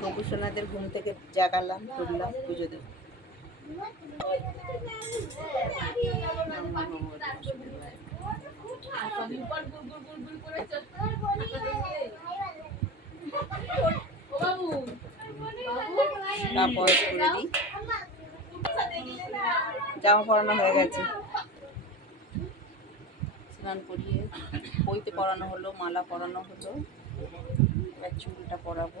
গোপুসোনাদের ঘুম থেকে জাগালাম, তুললাম, পুজো দেব তারপর করে জামা পরানো হয়ে গেছে। স্নান করিয়ে বইতে পরানো হলো, মালা পরানো হলো। এবার চুলটা পরাবো।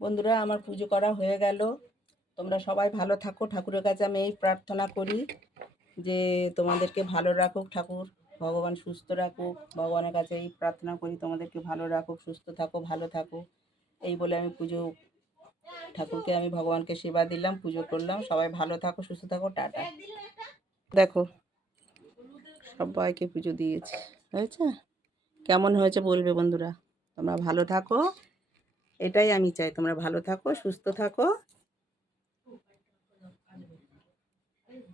বন্ধুরা, আমার পুজো করা হয়ে গেল। তোমরা সবাই ভালো থাকো। ঠাকুরের কাছে আমি এই প্রার্থনা করি যে তোমাদেরকে ভালো রাখুক, ঠাকুর ভগবান সুস্থ রাখুক। ভগবানের কাছে এই প্রার্থনা করি, তোমাদেরকে ভালো রাখুক, সুস্থ থাকো, ভালো থাকো। এই বলে আমি পুজো, ঠাকুরকে আমি ভগবানকে সেবা দিলাম, পুজো করলাম। সবাই ভালো থাকো, সুস্থ থাকো, টাটা। দেখো, সবাইকে পুজো দিয়েছি। হয়েছে? কেমন হয়েছে বলবে বন্ধুরা? তোমরা ভালো থাকো। এটাই আমি চাই। তোমরা ভালো থাকো সুস্থ থাকো।